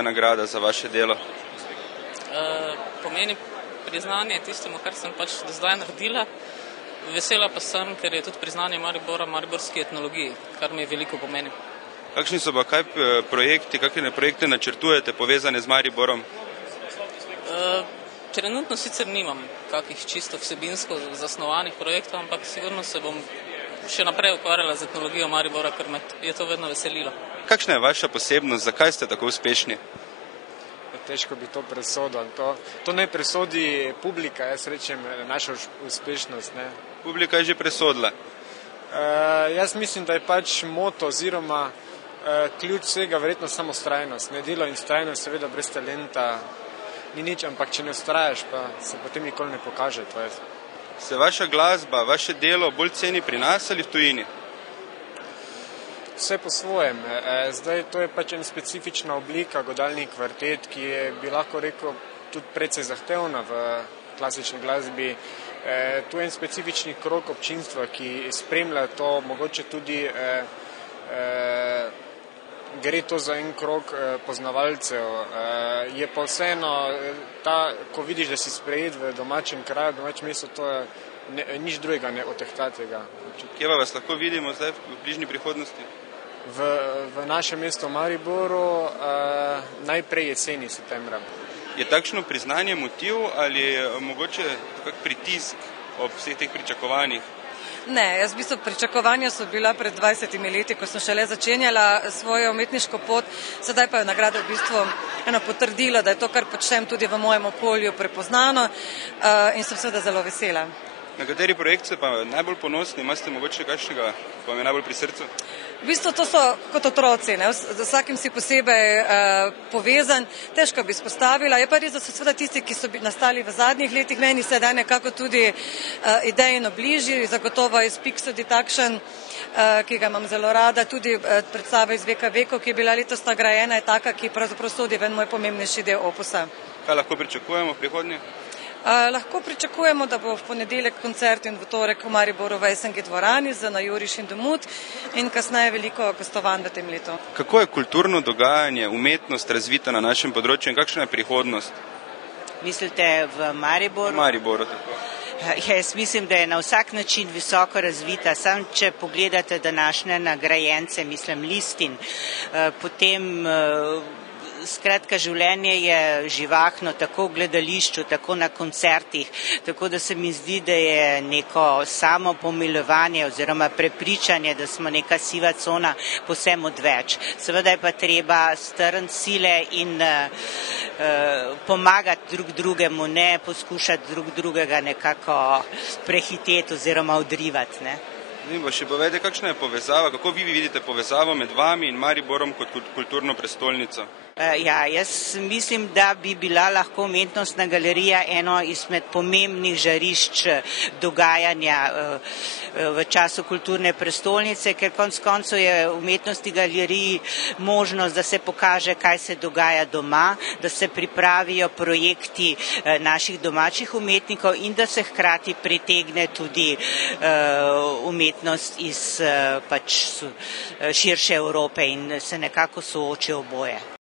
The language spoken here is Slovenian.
ta nagrada za vaše delo? Pomeni priznanje tistemu, kar sem pač do zdaj naredila. Vesela pa sem, ker je tudi priznanje Maribora mariborski etnologiji, kar mi veliko pomeni. Kakšni so pa projekti, kakšne projekte načrtujete povezane z Mariborom? Trenutno sicer nimam kakih čisto vsebinsko zasnovanih projektov, ampak sigurno se bom še naprej ukvarjala z etnologijo Maribora, ker me je to vedno veselilo. Kakšna je vaša posebnost, zakaj ste tako uspešni? Težko bi to presodil. To ne presodi publika, jaz rečem našo uspešnost. Ne. Publika je že presodila. Jaz mislim, da je pač moto oziroma ključ vsega verjetno samo vztrajnost. Ne, delo in vztrajnost seveda brez talenta ni nič, ampak če ne vztrajaš, pa se potem nikoli ne pokaže. Se vaša glasba, vaše delo bolj ceni pri nas ali v tujini? Vse po svojem. Zdaj to je pač en specifična oblika, godalni kvartet, ki je, bi lahko rekel, tudi precej zahtevna v klasični glasbi. Tu je en specifični krog občinstva, ki spremlja to, mogoče tudi gre to za en krog poznavalcev. Je pa vseeno, ko vidiš, da si sprejet v domačem kraju, domačem mestu, to je nič drugega ne otehta tega. Kje pa vas lahko vidimo zdaj v bližnji prihodnosti? V našem mestu Mariboru najprej jeseni, septembra. Je takšno priznanje motiv ali mogoče kak pritisk ob vseh teh pričakovanjih? Ne, jaz v bistvu pričakovanja so bila pred 20 leti, ko sem šele začenjala svojo umetniško pot, sedaj pa je nagrada v bistvu eno potrdilo, da je to, kar počnem tudi v mojem okolju, prepoznano in sem seveda zelo vesela. Na kateri projekt ste pa najbolj ponosni, imate mogoče kakšnega, pa vam je najbolj pri srcu? V bistvu to so kot otroci, ne? Z vsakim si posebej povezan, težko bi izpostavila. Je pa res, da so seveda tisti, ki so nastali v zadnjih letih, meni se da nekako tudi idejno bližji, zagotovo je Spixodi takšen, ki ga imam zelo rada, tudi predstava iz Veka Veko, ki je bila letos nagrajena, je taka, ki pravzaprav sodi v en moj pomembnejši del opusa. Kaj lahko pričakujemo v prihodnje? Lahko pričakujemo, da bo v ponedeljek koncert in v torek v Mariboru v SNG dvorani za na Juriš in Domut in kasneje veliko gostovanj v tem letu. Kako je kulturno dogajanje, umetnost razvita na našem področju in kakšna je prihodnost? Mislite v Mariboru? V Mariboru, tako. Jaz mislim, da je na vsak način visoko razvita. Sam, če pogledate današnje nagrajence, mislim Listin, potem skratka, življenje je živahno tako v gledališču, tako na koncertih, tako da se mi zdi, da je neko samo pomilovanje oziroma prepričanje, da smo neka siva cona, povsem odveč. Seveda je pa treba strniti sile in pomagati drug drugemu, ne poskušati drug drugega nekako prehiteti oziroma odrivati. Ne? Še povede, kakšna je povezava, kako vi vidite povezavo med vami in Mariborom kot kulturno prestolnico? Jaz mislim, da bi bila lahko umetnostna galerija eno izmed pomembnih žarišč dogajanja v času kulturne prestolnice, ker konec koncev je v umetnostni galeriji možnost, da se pokaže, kaj se dogaja doma, da se pripravijo projekti naših domačih umetnikov in da se hkrati pritegne tudi umetnost iz pač širše Evrope in se nekako sooči oboje.